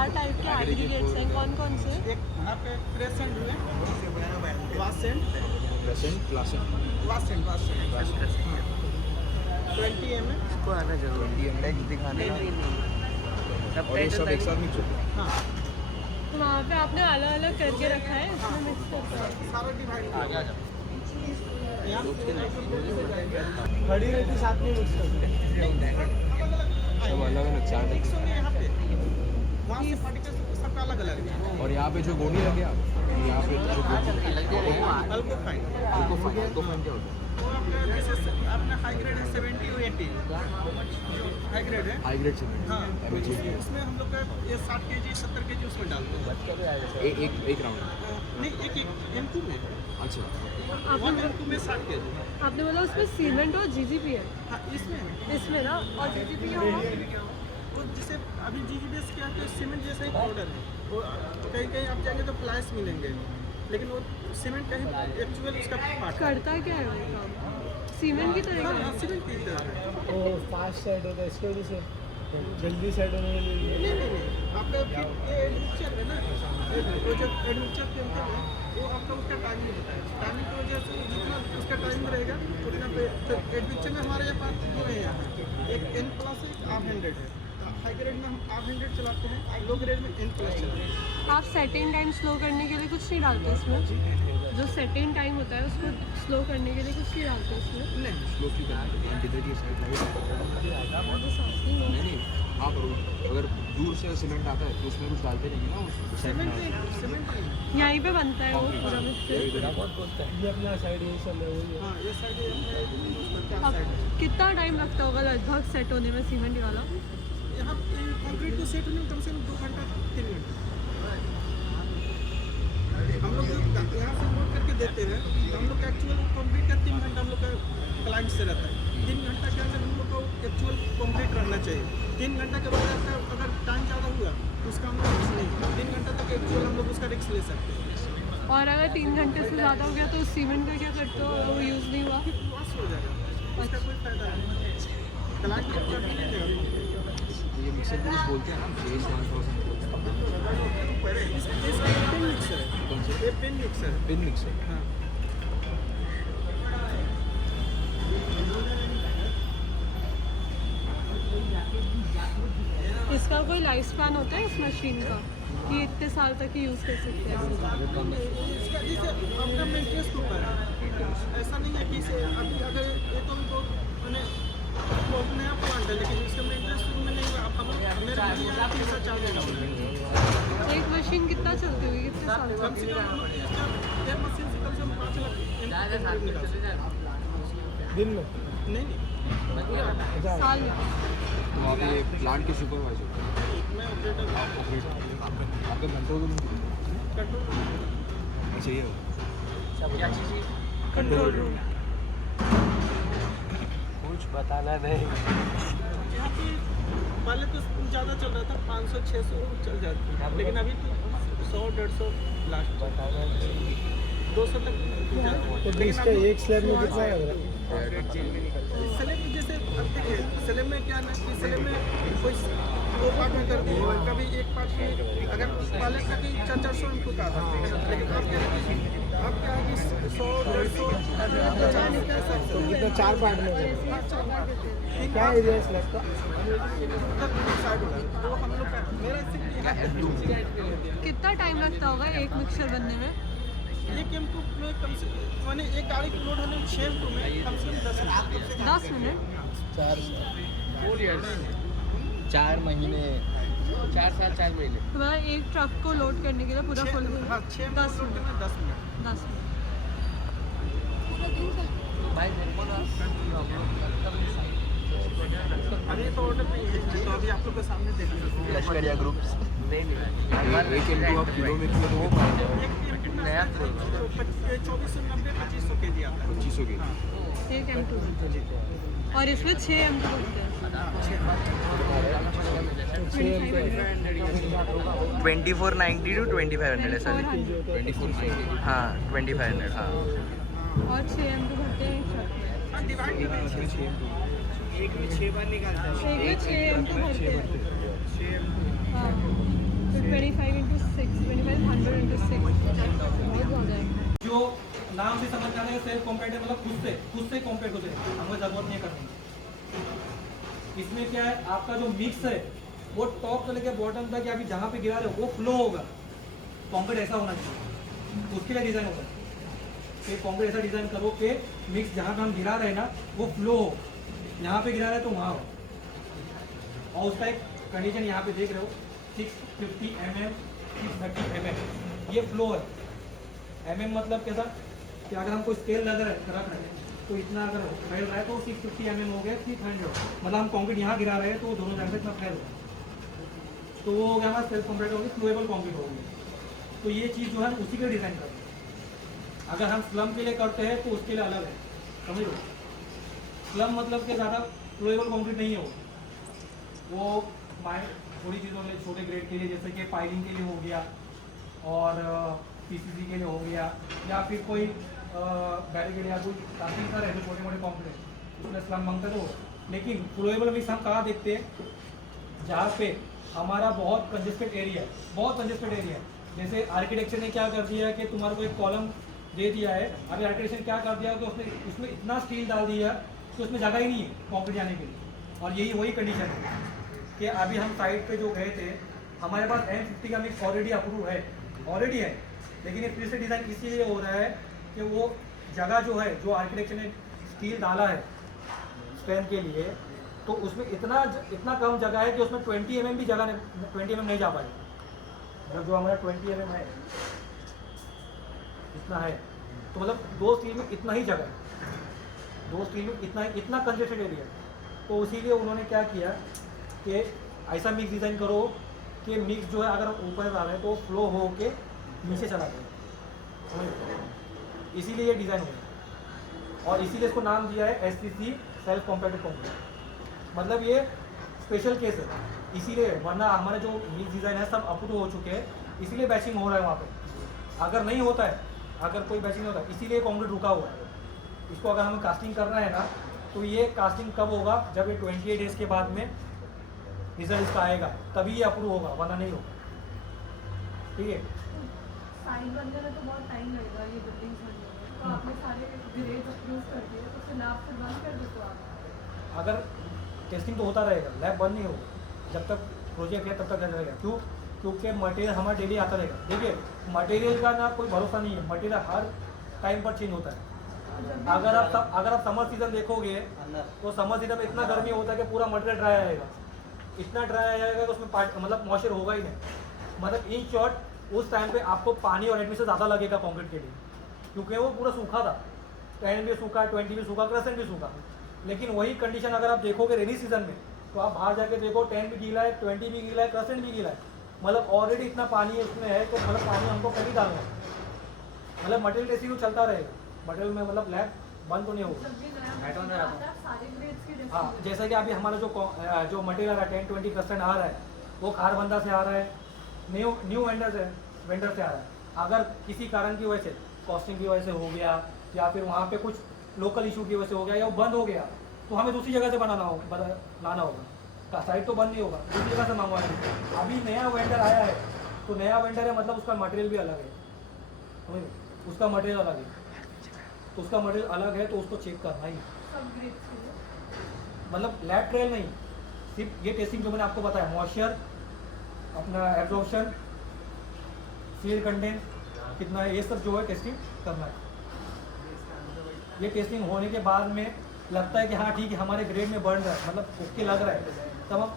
4 type के aggregates हैं, कौन कौन से? एक आपके क्रेसेंट हुए, वासेंट, वासेंट 20 ml इसको आना जरूरी है, नेक्स्ट दिखाने का। और ये सब एक साथ मिक्स होता है। हाँ तो वहाँ पे आपने अलग अलग करके रखा है, इसमें मिक्स करके है। सारा डिवाइड खड़ी रहती साथ में मिक्स करते हैं। सब अलग अलग चार मिक्स होंगे यहाँ पे, वहाँ से पार्टिकल्स सबका अलग अलग है। और यहाँ पे जो गोनी लगे आप, यहाँ पे जो अल्कोफाइन अल्कोफाइन क्या होता है? वो आपका जैसे आपका हाई ग्रेड है 70 और 80, जो हाई ग्रेड है हाई ग्रेड सीमेंट हाँ, उसमें हम लोग का ये 60 kg 70 kg उसमें डालते हैं। एक राउंड। नहीं एक M2 में, अच्छा, 1 M2 में 60 kg। आपने बोला उसमें सीमेंट और जीजीपी है, हाँ इसमें इसमें ना, और जीजीपी होगा वो जैसे अभी GGBS क्या है, सीमेंट जैसा ही पाउडर है। वो कहीं कहीं आप जाएंगे तो फ्लाइस मिलेंगे, लेकिन वो सीमेंट कहीं एक्चुअल उसका पार्ट करता क्या है वो काम? सीमेंट की तरह हाँ का है? सीमेंट की तरह है। वो फास्ट सेट होता है, इसके वजह से जल्दी सेट होने के लिए। नहीं आपका फिर ये एडमिक्सचर है ना, वो जो एडमिक्सचर कहते हैं वो आपका उसका टाइमिंग होता है। टाइमिंग की वजह से जितना उसका टाइमिंग रहेगा उतना पे तो एडमिक्सचर में हमारे यहाँ पास दो है यहाँ, एक N+ है, एक R100 है। हाई ग्रेड में हम R100 चलाते हैं, लो ग्रेड में N+ चलाते हैं। आप सेटिंग टाइम स्लो करने के लिए कुछ नहीं डालते इसमें? जो सेटिंग टाइम होता है उसको स्लो करने के लिए कुछ नहीं डालते इसमें? नहीं स्लो की नहीं, हाँ करो। अगर दूर से सीमेंट आता है तो उसमें कुछ डालते नहीं ना, सीमेंट नहीं। यहीं पे बनता है वो पूरा मिक्सचर। ये अपना साइड ये सब है वही है। हाँ ये साइड अब कितना टाइम लगता होगा लगभग सेट होने में सीमेंट वाला? यहाँ कंक्रीट को सेट होने में कम से कम 2 घंटा 3 घंटा। हम लोग यहाँ से लोड करके देते हैं तो हम लोग का एक्चुअल कंक्रीट का 3 घंटा हम लोग का क्लाइंट से रहता है। 3 घंटा के अंदर हम लोग को एक्चुअल कंक्रीट रहना चाहिए। 3 घंटा के बाद आपका अगर टाइम ज़्यादा हुआ तो उसका हम लोग रिस्क नहीं, 3 घंटा तक एक्चुअल हम लोग उसका रिस्क ले सकते हैं। और अगर 3 घंटे से ज़्यादा हो गया तो सीमेंट का क्या करते हो अगर वो यूज़ नहीं हुआ? लॉस हो जाएगा, उसका कोई फायदा नहीं। क्लाइंट को क्या मिलेगा? ये मिक्सर को कुछ बोलते हैं ना, चेंज 1% पेन मिक्सर है, ये पेन मिक्सर है। Pin mixer. हाँ इसका कोई लाइफ स्पैन होता है इस मशीन का कि इतने साल तक ही यूज़ कर सकते हैं? इसका जैसे आपका मेंटेनेंस के ऊपर है, ऐसा नहीं है कि इसे अभी अगर ये तो उनको मैंने नया प्लांट है लेकिन इसका मेंटेनेंस शुरू में नहीं हुआ। अब मेरे यहाँ 3-4 महीना हो गया। एक मशीन कितना चलती होगी, कितने साल कम तक? से कम हम लोग इसका एक मशीन से कम 5 लाख निकाल सकते हैं। दिन में नहीं पूरा साल में? तो वहाँ पे प्लांट के सुपरवाइजर मैं ऑपरेटर ऑपरेटर आपका कंट्रोल रूम कंट्रोल अच्छा ये कंट्रोल रूम। कुछ बताना नहीं। यहाँ पे पहले तो ज़्यादा चल रहा था, 500-600 चल जाती, लेकिन अभी तो 100-150 लास्ट, 200 तक तो इसका एक स्लैब में कितना लग रहा है? स्लैब में जैसे देखिए स्लैब में क्या ना कि स्लैब में कोई 2 पार्ट में कर दिए, कभी एक पार्ट में अगर पहले का कि 400 हम खुद आता, लेकिन अब क्या है कि 100-150 कितना 4 पार्ट में है? क्या एरिया है स्लैब का? वो हम लोग का मेरा कितना टाइम लगता होगा एक मिक्सचर बनने में? एक M2 में कम से माने एक गाड़ी को लोड होने में 6 M2 में कम से कम 10 मिनट? 4 महीने 4 साल 4 महीने। तो मतलब एक ट्रक को लोड करने के लिए पूरा फुल 6 M2 10 लोड मिनट? करना 10 मिनट। 10 मिनट। अभी तो ऑर्डर नहीं है तो अभी आप लोग के सामने देख लीजिए। लश्करिया ग्रुप एक M2 आप किलो में किलो नया 2490 2500 kg आता है। 2500 के एक M2 और इसमें 6 M2 होते हैं। 2490 to 2500 है सर। 2490 हाँ 2500 हाँ। और 6 M2 भरते हैं एक ट्रक में। डिवाइड एक में 6 बार निकालता है। एक में 6 M2 भरते हैं। हाँ, तो 25 into 6, 2500 into 6, बहुत ज़्यादा है। जो नाम से समझ जाना है सेल्फ कॉम्पेट है, मतलब खुद से कॉम्पेट होते हैं, हमें ज़रूरत नहीं है करने की। इसमें क्या है, आपका जो मिक्स है वो टॉप से लेकर बॉटम तक या फिर जहाँ पे गिरा रहे हो वो फ्लो होगा। कॉम्पेट ऐसा होना चाहिए, उसके लिए डिज़ाइन होगा कि कॉम्पेट ऐसा डिज़ाइन करो कि मिक्स जहाँ पे हम गिरा रहे हैं ना वो फ्लो हो, यहाँ पे गिरा रहे हैं तो वहाँ हो। और उसका एक कंडीशन यहाँ पे देख रहे हो 650 mm, 630 mm, ये फ्लो है। mm मतलब कैसा कि अगर हमको स्केल लग रहा है रख रहे हैं तो इतना अगर फैल रहा है तो 650 mm हो गया, 300, मतलब हम कॉन्क्रीट यहाँ गिरा रहे हैं तो दोनों जगह पे इतना फैल रहा है, तो वो हो गया हमारा सेल्फ कॉन्क्रीट होगी, फ्लोएबल कॉन्क्रीट होगी। तो ये चीज़ जो है उसी के डिज़ाइन करते हैं। अगर हम स्लम के लिए करते हैं तो उसके लिए अलग है, समझ लो। स्लम मतलब कि ज़्यादा फ्लोएबल कॉन्क्रीट नहीं है वो थोड़ी चीज़ों में छोटे ग्रेड के लिए, जैसे कि पाइलिंग के लिए हो गया और पीसीसी के लिए हो गया, या फिर कोई बैरिकेड या कोई काफी सारे ऐसे छोटे मोटे कॉम्पोनेंट उसमें स्लम मांगता तो। लेकिन फ्लोएबल मिक्स हम कहाँ देखते हैं, जहाँ पे हमारा बहुत कंजेस्टेड एरिया है, जैसे आर्किटेक्चर ने क्या कर दिया है कि तुम्हारे को एक कॉलम दे दिया है, अभी आर्किटेक्चर क्या कर दिया तो उसमें इतना स्टील डाल दिया कि उसमें जगह ही नहीं है कॉन्क्रीट जाने के लिए। और यही वही कंडीशन है कि अभी हम साइड पे जो गए थे, हमारे पास M50 का मिक्स ऑलरेडी अप्रूव है, लेकिन ये फिर से डिज़ाइन इसीलिए हो रहा है कि वो जगह जो है, जो आर्किटेक्चर ने स्टील डाला है स्टैंड के लिए, तो उसमें इतना कम जगह है कि उसमें 20 mm भी जगह 20 mm नहीं जा पाएगी। जो हमारा 20 mm है इतना है, तो मतलब दो स्टील में इतना ही जगह है, दो स्टील में इतना कंजेस्टेड एरिया। तो इसीलिए उन्होंने क्या किया कि ऐसा मिक्स डिज़ाइन करो कि मिक्स जो है अगर ऊपर आ रहा है तो फ्लो हो के नीचे चला जाए, इसीलिए ये डिज़ाइन हुआ और इसीलिए इसको नाम दिया है SCC सेल्फ कॉम्पैक्टेड कॉन्क्रीट। मतलब ये स्पेशल केस है इसीलिए, वरना हमारे जो मिक्स डिज़ाइन है सब अप्रूव हो चुके हैं, इसीलिए बैचिंग हो रहा है वहाँ पे। अगर नहीं होता है, अगर कोई बैचिंग नहीं होता, इसीलिए कॉन्क्रीट रुका हुआ है। इसको अगर हमें कास्टिंग करना है ना, तो ये कास्टिंग कब होगा, जब ये 28 डेज़ के बाद में रिजल्ट इसका आएगा, तभी ये अप्रूव होगा, वरना नहीं होगा। ठीक है, साइड बनने में तो बहुत टाइम लगेगा ये बिल्डिंग बनने में, तो आपने सारे ग्रेड अप्रूव कर दिए तो फिर लैब से बंद कर दो तो आप। अगर टेस्टिंग तो होता रहेगा, लैब बंद नहीं होगा, जब तक प्रोजेक्ट है तब तक रहेगा। क्यों? क्योंकि मटेरियल हमारा डेली आता रहेगा। देखिए मटेरियल का ना कोई भरोसा नहीं है, मटेरियल हर टाइम पर चेंज होता है। अगर आप समर सीज़न देखोगे तो समर सीज़न में इतना गर्मी होता है कि पूरा मटेरियल ड्राई आएगा, इतना ड्राई आएगा कि उसमें मतलब मॉइस्चर होगा ही नहीं। मतलब इन शॉर्ट उस टाइम पे आपको पानी और एडमिशन ज़्यादा लगेगा कंक्रीट के लिए, क्योंकि वो पूरा सूखा था, 10 भी सूखा, 20 भी सूखा, क्रसेंट भी सूखा। लेकिन वही कंडीशन अगर आप देखोगे रेनी सीजन में, तो आप बाहर जाके देखो 10 भी गीला है, 20 भी गीला है, क्रसेंट भी गीला है, मतलब ऑलरेडी इतना पानी उसमें है, तो मतलब पानी हमको कभी डालना है। मतलब मटेरियल टेस्टिंग चलता रहेगा, मटेरियल में मतलब लैब बंद तो नहीं होगा। हाँ, जैसा कि अभी हमारा जो मटेरियल आ रहा है 10-20% आ रहा है, वो खारबंदा से आ रहा है, न्यू वेंडर से आ रहा है। अगर किसी कारण की वजह से, कॉस्टिंग की वजह से हो गया, या फिर वहाँ पे कुछ लोकल इशू की वजह से हो गया, या वो बंद हो गया, तो हमें दूसरी जगह से लाना होगा। साइट तो बंद नहीं होगा, दूसरी जगह से मंगवाना। अभी नया वेंडर आया है, तो नया वेंडर है मतलब उसका मटेरियल भी अलग है, उसका मटेरियल अलग है, तो उसका मटेरियल अलग है, तो उसको चेक करना ही। मतलब लैब ट्रायल नहीं, सिर्फ ये टेस्टिंग जो मैंने आपको बताया, मॉइस्चर, अपना एब्जॉर्प्शन, सील कंटेंट कितना है, ये सब जो है टेस्टिंग करना है। ये टेस्टिंग होने के बाद में लगता है कि हाँ ठीक है हमारे ग्रेड में बढ़ रहा है, मतलब ओके लग रहा है, तब हम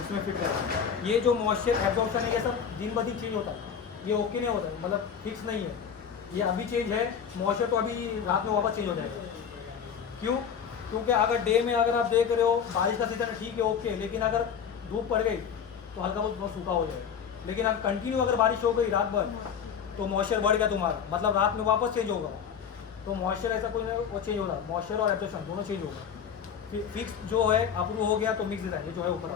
उसमें फिट करें। ये जो मॉइस्चर एब्जॉर्प्शन है ये सब दिन ब दिन चेंज होता है, ये ओके नहीं होता है, मतलब फिक्स नहीं है। ये अभी चेंज है, मॉइस्चर तो अभी रात में वापस चेंज हो जाएगा। क्यों? क्योंकि अगर डे में अगर आप देख रहे हो बारिश का सीजन है, ठीक है ओके, लेकिन अगर धूप पड़ गई तो हल्का बहुत सूखा हो जाएगा। लेकिन अगर कंटिन्यू अगर बारिश हो गई रात भर, तो मॉइस्चर बढ़ गया तुम्हारा, मतलब रात में वापस चेंज होगा। तो मॉइस्चर ऐसा कोई नहीं, वो चेंज होगा, मॉइस्चर और एब्जॉर्प्शन दोनों चेंज होगा। फिर फिक्स जो है अप्रूव हो गया तो मिक्स डिज़ाइन जो है ऊपर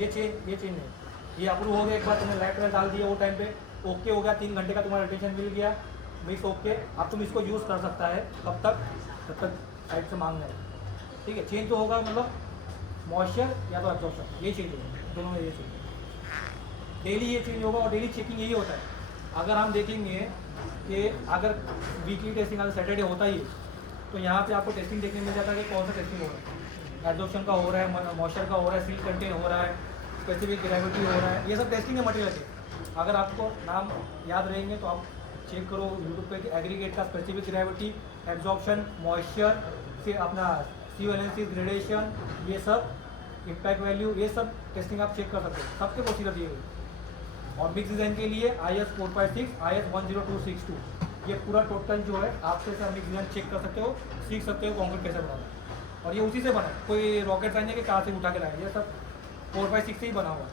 ये चेंज नहीं, ये अप्रूव हो गया, एक बार तुमने लाइट कलर डाल दिया, वो टाइम पे ओके हो गया, 3 घंटे का तुम्हारा रोटेशन मिल गया, मिक्स ओके, अब तुम इसको यूज़ कर सकता है। कब तक? जब तक साइड से मांगना है, ठीक है। चेंज तो होगा, मतलब मॉइस्चर या तो एब्जॉर्प्शन, ये चेंज होगा, दोनों में ये चेंज होगा। डेली ये चेंज होगा और डेली चेकिंग यही होता है। अगर हम देखेंगे कि अगर वीकली टेस्टिंग अगर सैटरडे होता ही है, तो यहाँ पे आपको टेस्टिंग देखने मिल जाता है कि कौन सा टेस्टिंग हो रहा है, एब्जॉर्प्शन का हो रहा है, मॉइस्चर का हो रहा है, सील कंटेन हो रहा है, स्पेसिफिक ग्रेविटी हो रहा है, ये सब टेस्टिंग के मटेरियल है। अगर आपको नाम याद रहेंगे तो आप चेक करो यूट्यूब पे कि एग्रीगेट का स्पेसिफिक ग्रेविटी, एब्जॉर्प्शन, मॉइस्चर, फिर अपना सी वैलेंसी, ग्रेडेशन, ये सब इम्पैक्ट वैल्यू, ये सब टेस्टिंग आप चेक कर सकते हो, सबके प्रोसीजर दिए हुए। और मिक्स डिज़ाइन के लिए IS 456, IS 10262, ये पूरा टोटल जो है आपसे सब मिक्स डिज़ाइन चेक कर सकते हो, सीख सकते हो कॉन्क्रीट कैसे बनाना है। और ये उसी से बना है, कोई रॉकेट साइंस है कि कहाँ से उठा के लाया, ये सब 4x6 से ही बना हुआ है,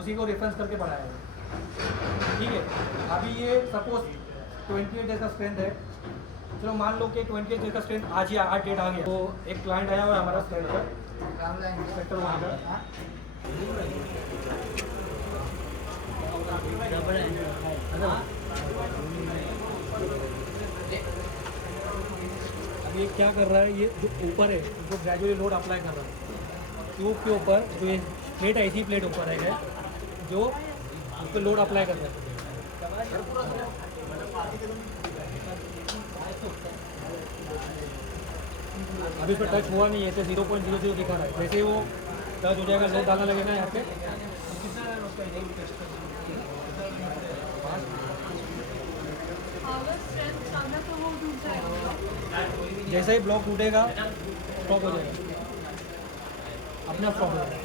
उसी को रेफरेंस करके बनाया है। ठीक है, अभी ये सपोज 28 डेज का स्ट्रेंथ है, चलो मान लो कि 28 डेज का स्ट्रेंथ आज ही 8 डेट आ गया, तो एक क्लाइंट आया हुआ है हमारा स्ट्रेंथ पर सेक्टर 1 का। अब ये क्या कर रहा है, ये जो ऊपर है जो ग्रेजुअली लोड अप्लाई कर रहा है ट्यूब के ऊपर, जो ये प्लेट ऐसी प्लेट ऊपर है जो उस पर लोड अप्लाई कर रहा है। अभी तो टच हुआ नहीं है, तो 0.00 दिखा रहा है, जैसे ही वो टच हो जाएगा लोड डालना लगेगा यहाँ पे, अगर स्ट्रेंथ ज्यादा तो वो टूट जाएगा। जैसे ही ब्लॉक टूटेगा स्टॉप हो जाएगा, अपना स्टॉप हो जाएगा।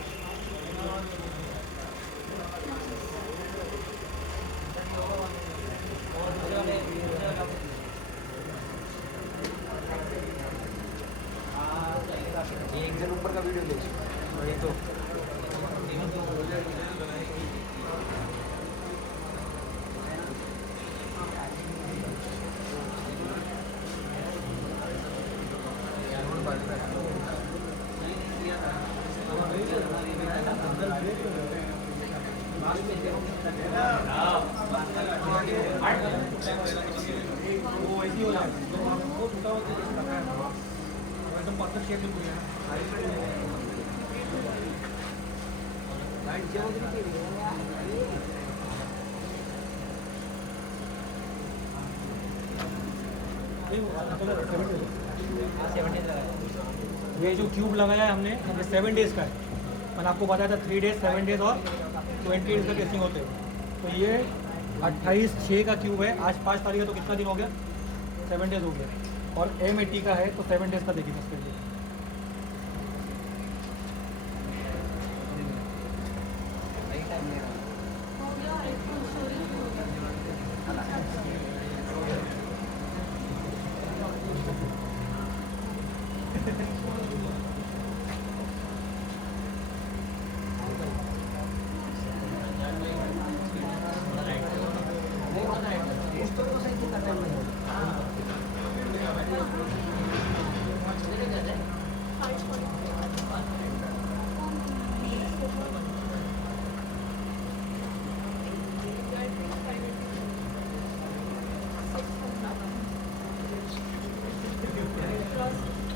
एक जन ऊपर का वीडियो ले वही तो वो ऐसी हो जाएगा, वो टूटा हुआ एकदम परफेक्ट शेप में पूरी है। ये जो क्यूब लगाया है हमने, ये 7 डेज़ का है। मैंने आपको बताया था 3 डेज, 7 डेज और 20 डेज का टेस्टिंग होते हैं। तो ये 28/6 का क्यूब है, आज 5 तारीख है, तो कितना दिन हो गया, 7 डेज हो गया। और M80 का है तो 7 डेज का देखिए इसके लिए। हो गया एक तो स्टोरेज हो गया।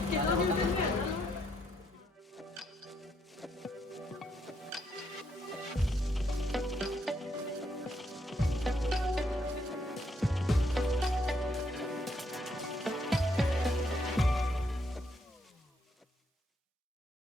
किलो न्यूटन में